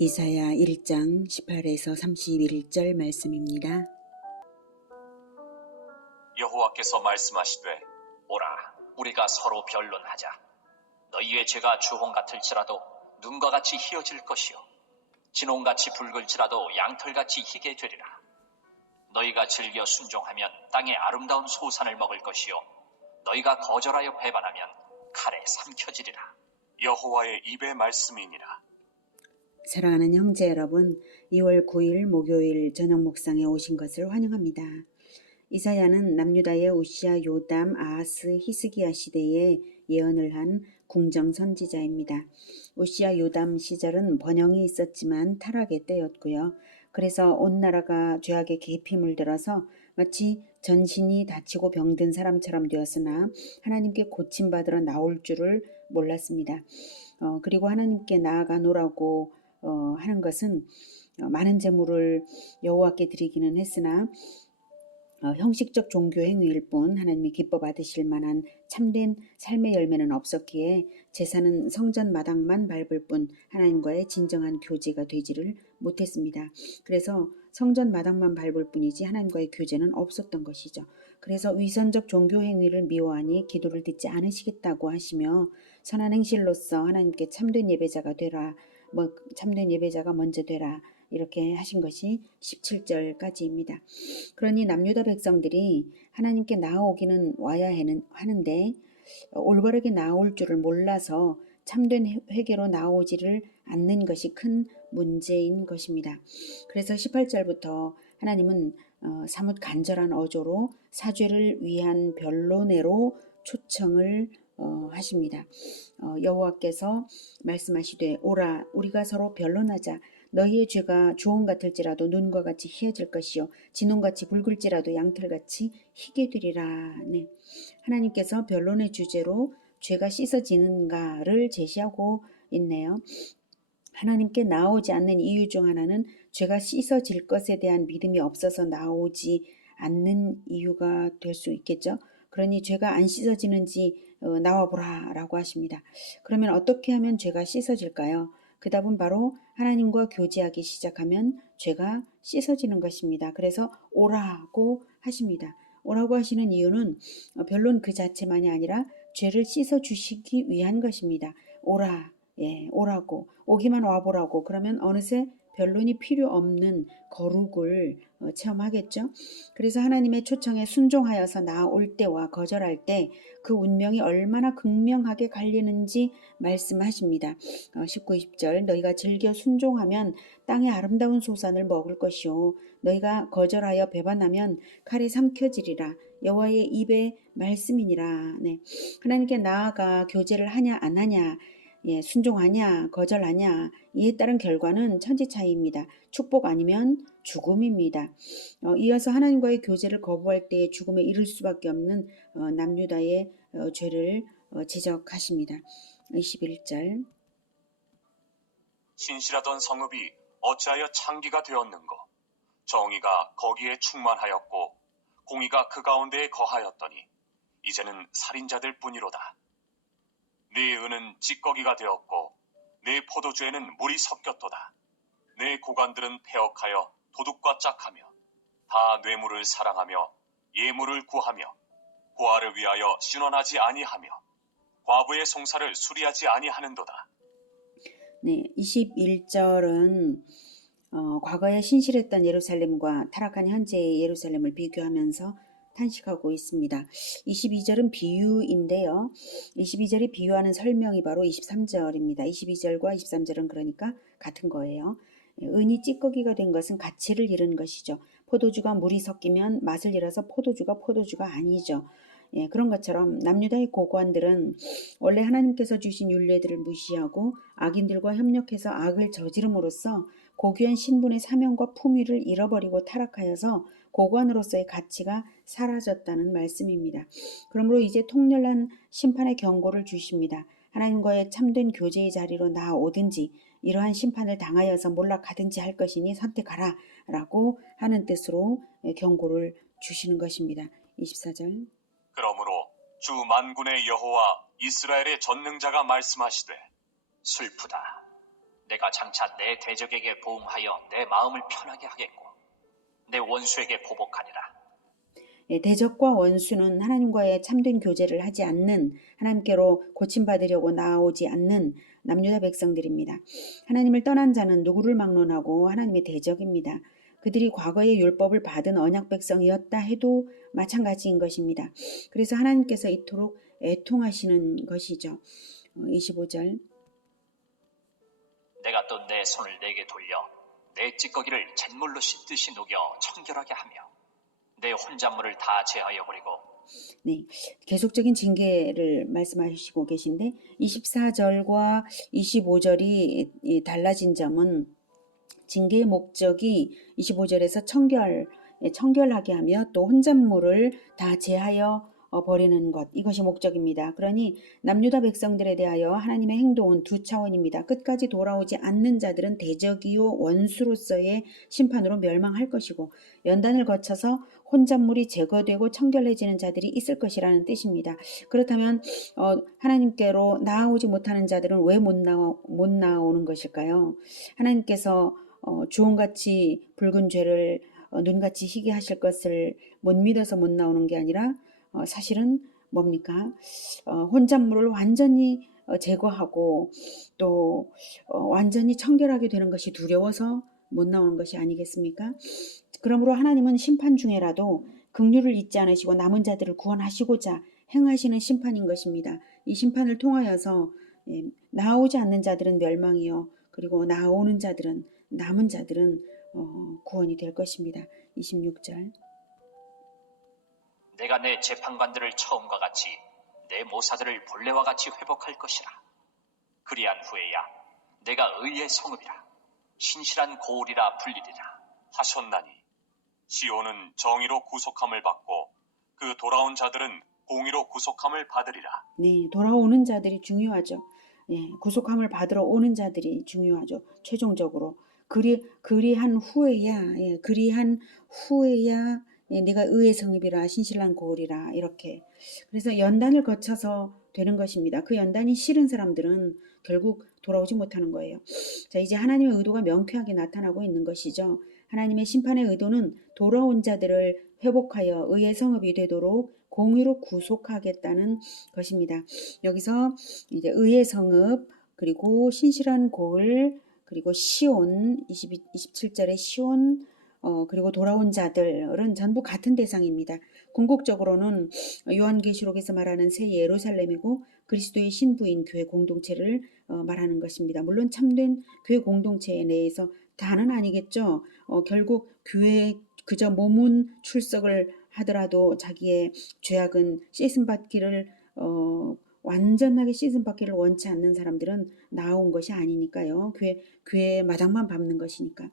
이사야 1장 18에서 31절 말씀입니다. 여호와께서 말씀하시되 오라 우리가 서로 변론하자. 너희의 죄가 주홍 같을지라도 눈과 같이 희어질 것이요 진홍같이 붉을지라도 양털같이 희게 되리라. 너희가 즐겨 순종하면 땅의 아름다운 소산을 먹을 것이요 너희가 거절하여 배반하면 칼에 삼켜지리라. 여호와의 입의 말씀이니라. 사랑하는 형제 여러분, 2월 9일 목요일 저녁 묵상에 오신 것을 환영합니다. 이사야는 남유다의 우시야, 요담, 아하스, 히스기야 시대에 예언을 한 궁정 선지자입니다. 우시야, 요담 시절은 번영이 있었지만 타락의 때였고요. 그래서 온 나라가 죄악에 깊이 물들어서 마치 전신이 다치고 병든 사람처럼 되었으나 하나님께 고침받으러 나올 줄을 몰랐습니다. 그리고 하나님께 나아가노라고 하는 것은 많은 제물을 여호와께 드리기는 했으나 형식적 종교 행위일 뿐 하나님이 기뻐 받으실 만한 참된 삶의 열매는 없었기에 제사는 성전 마당만 밟을 뿐 하나님과의 진정한 교제가 되지를 못했습니다. 그래서 성전 마당만 밟을 뿐이지 하나님과의 교제는 없었던 것이죠. 그래서 위선적 종교 행위를 미워하니 기도를 듣지 않으시겠다고 하시며 선한 행실로서 하나님께 참된 예배자가 되라, 참된 예배자가 먼저 되라, 이렇게 하신 것이 17절까지입니다. 그러니 남유다 백성들이 하나님께 나아오기는 와야 하는데 올바르게 나아올 줄을 몰라서 참된 회개로 나아오지를 않는 것이 큰 문제인 것입니다. 그래서 18절부터 하나님은 사뭇 간절한 어조로 사죄를 위한 변론회로 초청을 하십니다. 여호와께서 말씀하시되 오라 우리가 서로 변론하자. 너희의 죄가 주홍 같을지라도 눈과 같이 희어질 것이요 진홍같이 붉을지라도 양털같이 희게 되리라. 네. 하나님께서 변론의 주제로 죄가 씻어지는가를 제시하고 있네요. 하나님께 나오지 않는 이유 중 하나는 죄가 씻어질 것에 대한 믿음이 없어서 나오지 않는 이유가 될 수 있겠죠. 그러니 죄가 안 씻어지는지 나와보라 라고 하십니다. 그러면 어떻게 하면 죄가 씻어질까요? 그 답은 바로 하나님과 교제하기 시작하면 죄가 씻어지는 것입니다. 그래서 오라고 하십니다. 오라고 하시는 이유는 변론 그 자체만이 아니라 죄를 씻어주시기 위한 것입니다. 오라, 오라고, 오기만 와보라고. 그러면 어느새 변론이 필요 없는 거룩을 체험하겠죠. 그래서 하나님의 초청에 순종하여서 나올 때와 거절할 때 그 운명이 얼마나 극명하게 갈리는지 말씀하십니다. 19, 20절 너희가 즐겨 순종하면 땅의 아름다운 소산을 먹을 것이요 너희가 거절하여 배반하면 칼에 삼켜지리라. 여호와의 입의 말씀이니라. 네. 하나님께 나아가 교제를 하냐 안 하냐, 순종하냐 거절하냐, 이에 따른 결과는 천지차이입니다. 축복 아니면 죽음입니다. 이어서 하나님과의 교제를 거부할 때의 죽음에 이를 수밖에 없는 남유다의 죄를 지적하십니다. 21절 신실하던 성읍이 어찌하여 창기가 되었는고 정의가 거기에 충만하였고 공의가 그 가운데에 거하였더니 이제는 살인자들 뿐이로다. 네 은은 찌꺼기가 되었고 네 포도주에는 물이 섞였도다. 네 고관들은 폐역하여 도둑과 짝하며 다 뇌물을 사랑하며 예물을 구하며 고아를 위하여 신원하지 아니하며 과부의 송사를 수리하지 아니하는도다. 네, 21절은 과거에 신실했던 예루살렘과 타락한 현재의 예루살렘을 비교하면서 탄식하고 있습니다. 22절은 비유인데요. 22절이 비유하는 설명이 바로 23절입니다. 22절과 23절은 그러니까 같은 거예요. 은이 찌꺼기가 된 것은 가치를 잃은 것이죠. 포도주가 물이 섞이면 맛을 잃어서 포도주가 아니죠. 그런 것처럼 남유다의 고관들은 원래 하나님께서 주신 율례들을 무시하고 악인들과 협력해서 악을 저지름으로써 고귀한 신분의 사명과 품위를 잃어버리고 타락하여서 고관으로서의 가치가 사라졌다는 말씀입니다. 그러므로 이제 통렬한 심판의 경고를 주십니다. 하나님과의 참된 교제의 자리로 나아오든지 이러한 심판을 당하여서 몰락하든지 할 것이니 선택하라 라고 하는 뜻으로 경고를 주시는 것입니다. 24절 그러므로 주 만군의 여호와 이스라엘의 전능자가 말씀하시되 슬프다. 내가 장차 내 대적에게 보응하여 내 마음을 편하게 하겠고 내 원수에게 보복하리라. 예, 대적과 원수는 하나님과의 참된 교제를 하지 않는, 하나님께로 고침받으려고 나아오지 않는 남유다 백성들입니다. 하나님을 떠난 자는 누구를 막론하고 하나님의 대적입니다. 그들이 과거의 율법을 받은 언약 백성이었다 해도 마찬가지인 것입니다. 그래서 하나님께서 이토록 애통하시는 것이죠. 25절. 내가 또 내 손을 내게 돌려 내 찌꺼기를 잿물로 씻듯이 녹여 청결하게 하며 내 혼잣물을 다 제하여 버리고. 네, 계속적인 징계를 말씀하시고 계신데 24절과 25절이 달라진 점은 징계의 목적이 25절에서 청결하게 하며 또 혼잣물을 다 제하여 버리는 것, 이것이 목적입니다. 그러니 남유다 백성들에 대하여 하나님의 행동은 두 차원입니다. 끝까지 돌아오지 않는 자들은 대적이요 원수로서의 심판으로 멸망할 것이고, 연단을 거쳐서 혼잣물이 제거되고 청결해지는 자들이 있을 것이라는 뜻입니다. 그렇다면 하나님께로 나아오지 못하는 자들은 왜 못 나오는 것일까요? 하나님께서 주홍같이 붉은 죄를 눈같이 희게 하실 것을 못 믿어서 못 나오는 게 아니라 사실은 뭡니까? 혼잣물을 완전히 제거하고 또 완전히 청결하게 되는 것이 두려워서 못 나오는 것이 아니겠습니까? 그러므로 하나님은 심판 중에라도 긍휼을 잊지 않으시고 남은 자들을 구원하시고자 행하시는 심판인 것입니다. 이 심판을 통하여서 나오지 않는 자들은 멸망이요, 그리고 나오는 자들은, 남은 자들은 구원이 될 것입니다. 26절. 내가 내 재판관들을 처음과 같이 내 모사들을 본래와 같이 회복할 것이라. 그리한 후에야 내가 의의 성읍이라 신실한 고울이라 불리리라 하셨나니 시온은 정의로 구속함을 받고 그 돌아온 자들은 공의로 구속함을 받으리라. 네, 돌아오는 자들이 중요하죠. 예, 구속함을 받으러 오는 자들이 중요하죠. 최종적으로 그리한 후에야 네가 의의 성읍이라 신실한 고울이라, 이렇게. 그래서 연단을 거쳐서 되는 것입니다. 그 연단이 싫은 사람들은 결국 돌아오지 못하는 거예요. 자, 이제 하나님의 의도가 명쾌하게 나타나고 있는 것이죠. 하나님의 심판의 의도는 돌아온 자들을 회복하여 의의 성읍이 되도록 공의로 구속하겠다는 것입니다. 여기서 이제 의의 성읍, 그리고 신실한 고을, 그리고 시온, 27절의 시온, 그리고 돌아온 자들은 전부 같은 대상입니다. 궁극적으로는 요한계시록에서 말하는 새 예루살렘이고 그리스도의 신부인 교회 공동체를 말하는 것입니다. 물론 참된 교회 공동체 내에서 다는 아니겠죠. 결국 교회 그저 몸은 출석을 하더라도 자기의 죄악은 씻음받기를 완전하게 씻음받기를 원치 않는 사람들은 나온 것이 아니니까요. 교회 마당만 밟는 것이니까.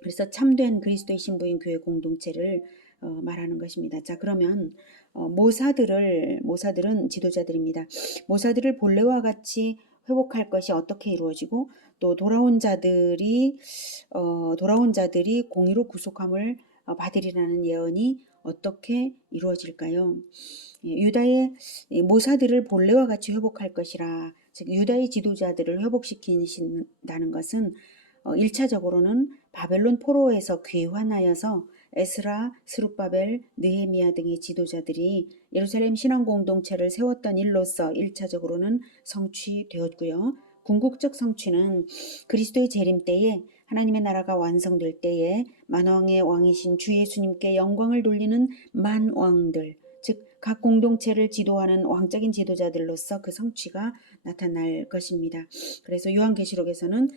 그래서 참된 그리스도의 신부인 교회 공동체를 말하는 것입니다. 자, 그러면 모사들은 지도자들입니다. 모사들을 본래와 같이 회복할 것이 어떻게 이루어지고, 또 돌아온 자들이 공의로 구속함을 받으리라는 예언이 어떻게 이루어질까요? 유다의 모사들을 본래와 같이 회복할 것이라, 즉 유다의 지도자들을 회복시킨다는 것은 1차적으로는 바벨론 포로에서 귀환하여서 에스라, 스룹바벨, 느헤미야 등의 지도자들이 예루살렘 신앙 공동체를 세웠던 일로서 1차적으로는 성취되었고요. 궁극적 성취는 그리스도의 재림 때에, 하나님의 나라가 완성될 때에 만왕의 왕이신 주 예수님께 영광을 돌리는 만왕들, 즉 각 공동체를 지도하는 왕적인 지도자들로서 그 성취가 나타날 것입니다. 그래서 요한계시록에서는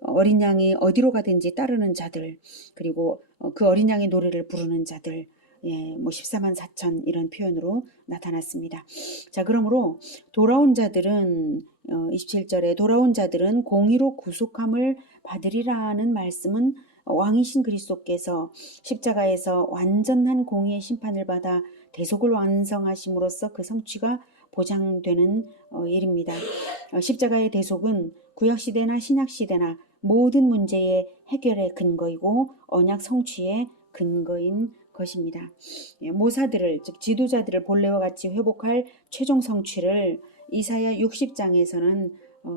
어린 양이 어디로 가든지 따르는 자들, 그리고 그 어린 양의 노래를 부르는 자들, 14만 4천 이런 표현으로 나타났습니다. 자, 그러므로 돌아온 자들은 27절에 돌아온 자들은 공의로 구속함을 받으리라는 말씀은 왕이신 그리스도께서 십자가에서 완전한 공의의 심판을 받아 대속을 완성하심으로써 그 성취가 보장되는 일입니다. 십자가의 대속은 구약시대나 신약시대나 모든 문제의 해결의 근거이고 언약 성취의 근거인 것입니다. 모사들을, 즉 지도자들을 본래와 같이 회복할 최종 성취를 이사야 60장에서는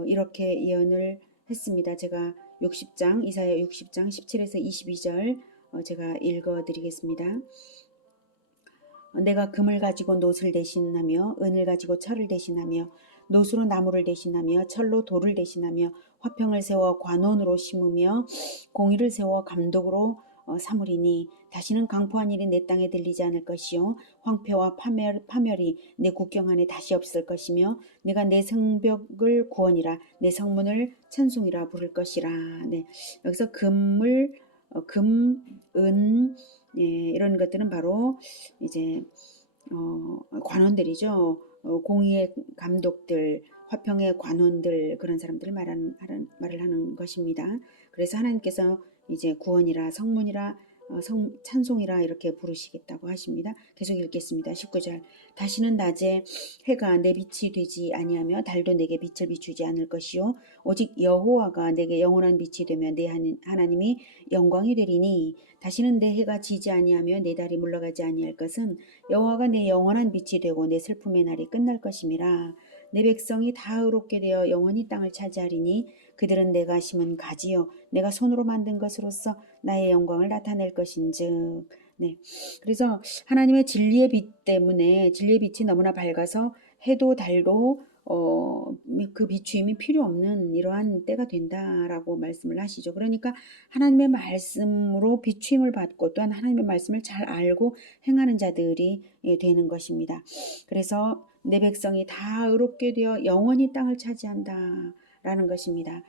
이렇게 예언을 했습니다. 제가 60장 이사야 60장 17에서 22절 제가 읽어드리겠습니다. 내가 금을 가지고 놋을 대신하며 은을 가지고 철을 대신하며 놋으로 나무를 대신하며 철로 돌을 대신하며 화평을 세워 관원으로 심으며 공의를 세워 감독으로 삼으리니 다시는 강포한 일이 내 땅에 들리지 않을 것이요 황폐와 파멸이 내 국경 안에 다시 없을 것이며 내가 내 성벽을 구원이라 내 성문을 찬송이라 부를 것이라. 네, 여기서 금을 금, 은 예, 이런 것들은 바로 이제 관원들이죠. 공의의 감독들, 화평의 관원들 그런 사람들을 말을 하는 것입니다. 그래서 하나님께서 이제 구원이라 성문이라 찬송이라 이렇게 부르시겠다고 하십니다. 계속 읽겠습니다. 19절 다시는 낮에 해가 내 빛이 되지 아니하며 달도 내게 빛을 비추지 않을 것이요 오직 여호와가 내게 영원한 빛이 되며 내 하나님이 영광이 되리니 다시는 내 해가 지지 아니하며 내 달이 물러가지 아니할 것은 여호와가 내 영원한 빛이 되고 내 슬픔의 날이 끝날 것임이라. 내 백성이 다 의롭게 되어 영원히 땅을 차지하리니 그들은 내가 심은 가지요 내가 손으로 만든 것으로서 나의 영광을 나타낼 것인즉. 네. 그래서 하나님의 진리의 빛 때문에 진리의 빛이 너무나 밝아서 해도 달도 그 비추임이 필요 없는 이러한 때가 된다라고 말씀을 하시죠. 그러니까 하나님의 말씀으로 비추임을 받고 또한 하나님의 말씀을 잘 알고 행하는 자들이 되는 것입니다. 그래서 내 백성이 다 의롭게 되어 영원히 땅을 차지한다. 라는 것입니다.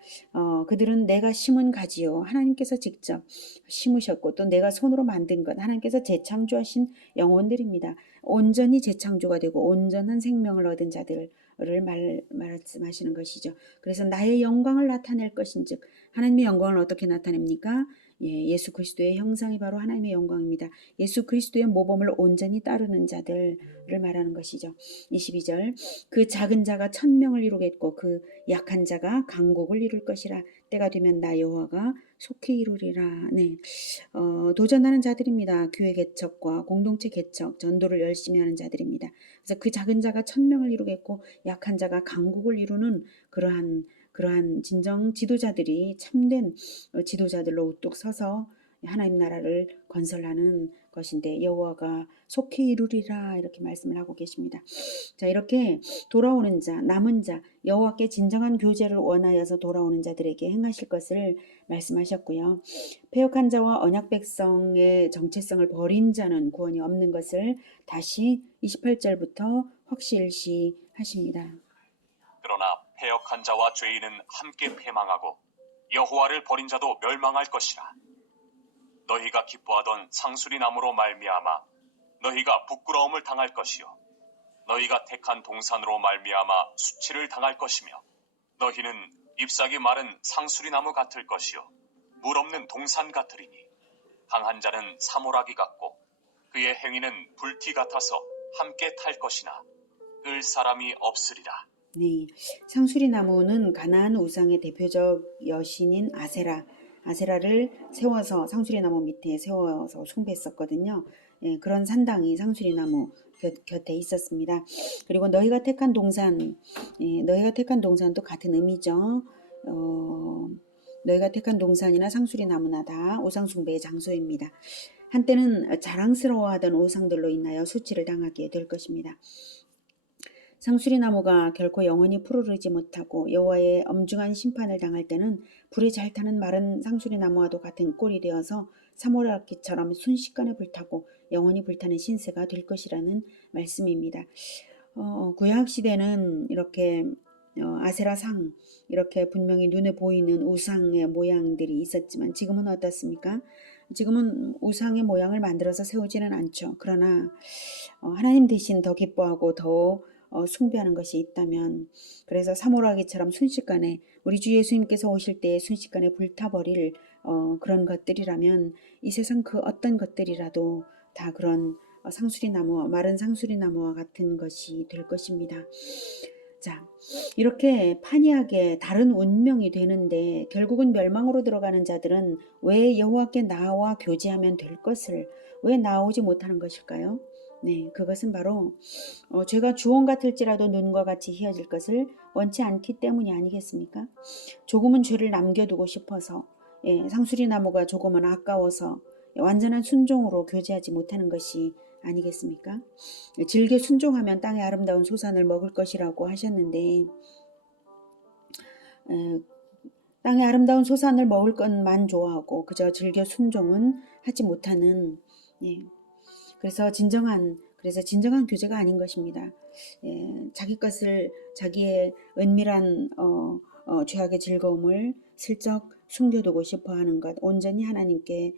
그들은 내가 심은 가지요. 하나님께서 직접 심으셨고 또 내가 손으로 만든 것 하나님께서 재창조하신 영혼들입니다. 온전히 재창조가 되고 온전한 생명을 얻은 자들을 말씀하시는 것이죠. 그래서 나의 영광을 나타낼 것인즉 하나님의 영광을 어떻게 나타냅니까? 예수 그리스도의 형상이 바로 하나님의 영광입니다. 예수 그리스도의 모범을 온전히 따르는 자들을 말하는 것이죠. 22절 그 작은 자가 1000명을 이루겠고 그 약한 자가 강국을 이룰 것이라. 때가 되면 나 여호와가 속히 이루리라. 네, 도전하는 자들입니다. 교회 개척과 공동체 개척, 전도를 열심히 하는 자들입니다. 그래서 그 작은 자가 1000명을 이루겠고 약한 자가 강국을 이루는 그러한 진정 지도자들이 참된 지도자들로 우뚝 서서 하나님 나라를 건설하는 것인데 여호와가 속히 이루리라 이렇게 말씀을 하고 계십니다. 자, 이렇게 돌아오는 자, 남은 자, 여호와께 진정한 교제를 원하여서 돌아오는 자들에게 행하실 것을 말씀하셨고요. 패역한 자와 언약 백성의 정체성을 버린 자는 구원이 없는 것을 다시 28절부터 확실시 하십니다. 그러나 패역한 자와 죄인은 함께 패망하고 여호와를 버린 자도 멸망할 것이라. 너희가 기뻐하던 상수리 나무로 말미암아 너희가 부끄러움을 당할 것이요 너희가 택한 동산으로 말미암아 수치를 당할 것이며 너희는 잎사귀 마른 상수리 나무 같을 것이요 물 없는 동산 같으리니 강한 자는 사모라기 같고 그의 행위는 불티 같아서 함께 탈 것이나 끌 사람이 없으리라. 네, 상수리 나무는 가나안 우상의 대표적 여신인 아세라를 세워서 상수리 나무 밑에 세워서 숭배했었거든요. 예, 그런 산당이 상수리 나무 곁에 있었습니다. 그리고 너희가 택한 동산, 너희가 택한 동산도 같은 의미죠. 너희가 택한 동산이나 상수리 나무나 다 우상 숭배의 장소입니다. 한때는 자랑스러워하던 우상들로 인하여 수치를 당하게 될 것입니다. 상수리 나무가 결코 영원히 푸르르지 못하고 여호와의 엄중한 심판을 당할 때는 불에 잘 타는 마른 상수리 나무와도 같은 꼴이 되어서 사모라기처럼 순식간에 불타고 영원히 불타는 신세가 될 것이라는 말씀입니다. 구약 시대는 이렇게 아세라상 이렇게 분명히 눈에 보이는 우상의 모양들이 있었지만 지금은 어떻습니까? 지금은 우상의 모양을 만들어서 세우지는 않죠. 그러나 하나님 대신 더 기뻐하고 더 숭배하는 것이 있다면 그래서 사모라기처럼 순식간에 우리 주 예수님께서 오실 때에 순식간에 불타버릴 그런 것들이라면 이 세상 그 어떤 것들이라도 다 그런 상수리 나무와 마른 상수리 나무와 같은 것이 될 것입니다. 자, 이렇게 판이하게 다른 운명이 되는데 결국은 멸망으로 들어가는 자들은 왜 여호와께 나와 교제하면 될 것을 왜 나오지 못하는 것일까요? 네, 그것은 바로 죄가 주홍 같을지라도 눈과 같이 희어질 것을 원치 않기 때문이 아니겠습니까? 조금은 죄를 남겨두고 싶어서, 상수리 나무가 조금은 아까워서 완전한 순종으로 교제하지 못하는 것이 아니겠습니까? 즐겨 순종하면 땅의 아름다운 소산을 먹을 것이라고 하셨는데, 땅의 아름다운 소산을 먹을 것만 좋아하고 그저 즐겨 순종은 하지 못하는, 그래서 진정한 교제가 아닌 것입니다. 자기 것을, 자기의 은밀한 죄악의 즐거움을 슬쩍 숨겨두고 싶어하는 것, 온전히 하나님께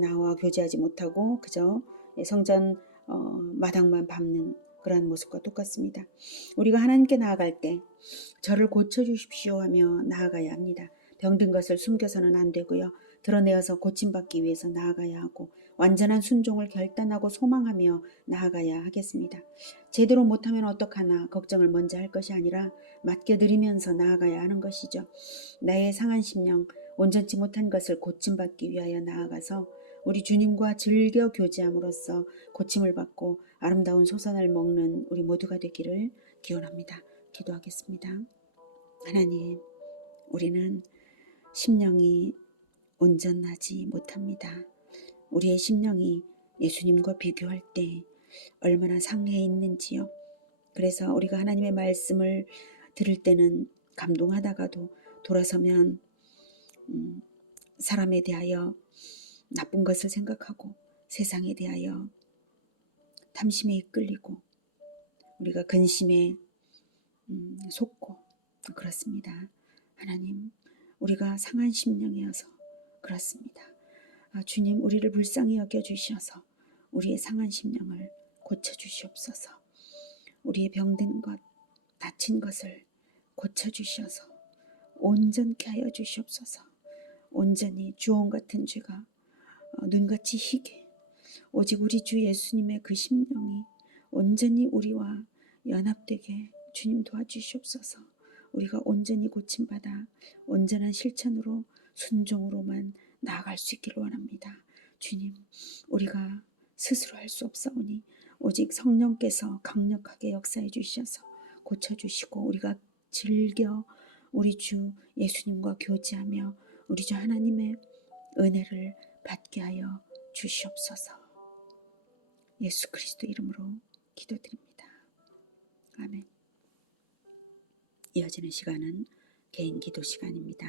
나와 교제하지 못하고 그저 성전 마당만 밟는 그러한 모습과 똑같습니다. 우리가 하나님께 나아갈 때 저를 고쳐주십시오 하며 나아가야 합니다. 병든 것을 숨겨서는 안 되고요. 드러내어서 고침받기 위해서 나아가야 하고 완전한 순종을 결단하고 소망하며 나아가야 하겠습니다. 제대로 못하면 어떡하나 걱정을 먼저 할 것이 아니라 맡겨드리면서 나아가야 하는 것이죠. 나의 상한 심령, 온전치 못한 것을 고침받기 위하여 나아가서 우리 주님과 즐겨 교제함으로써 고침을 받고 아름다운 소산을 먹는 우리 모두가 되기를 기원합니다. 기도하겠습니다. 하나님, 우리는 심령이 온전하지 못합니다. 우리의 심령이 예수님과 비교할 때 얼마나 상해 있는지요. 그래서 우리가 하나님의 말씀을 들을 때는 감동하다가도 돌아서면 사람에 대하여 나쁜 것을 생각하고 세상에 대하여 탐심에 이끌리고 우리가 근심에 속고 그렇습니다. 하나님, 우리가 상한 심령이어서 그렇습니다. 주님, 우리를 불쌍히 여겨주셔서 우리의 상한 심령을 고쳐주시옵소서. 우리의 병든 것, 다친 것을 고쳐주셔서 온전케 하여 주시옵소서. 온전히 주홍 같은 죄가 눈같이 희게 오직 우리 주 예수님의 그 심령이 온전히 우리와 연합되게 주님 도와주시옵소서. 우리가 온전히 고침받아 온전한 실천으로 순종으로만 나아갈 수 있기를 원합니다. 주님, 우리가 스스로 할 수 없사오니 오직 성령께서 강력하게 역사해 주셔서 고쳐주시고 우리가 즐겨 우리 주 예수님과 교제하며 우리 주 하나님의 은혜를 받게 하여 주시옵소서. 예수 그리스도 이름으로 기도드립니다. 아멘. 이어지는 시간은 개인 기도 시간입니다.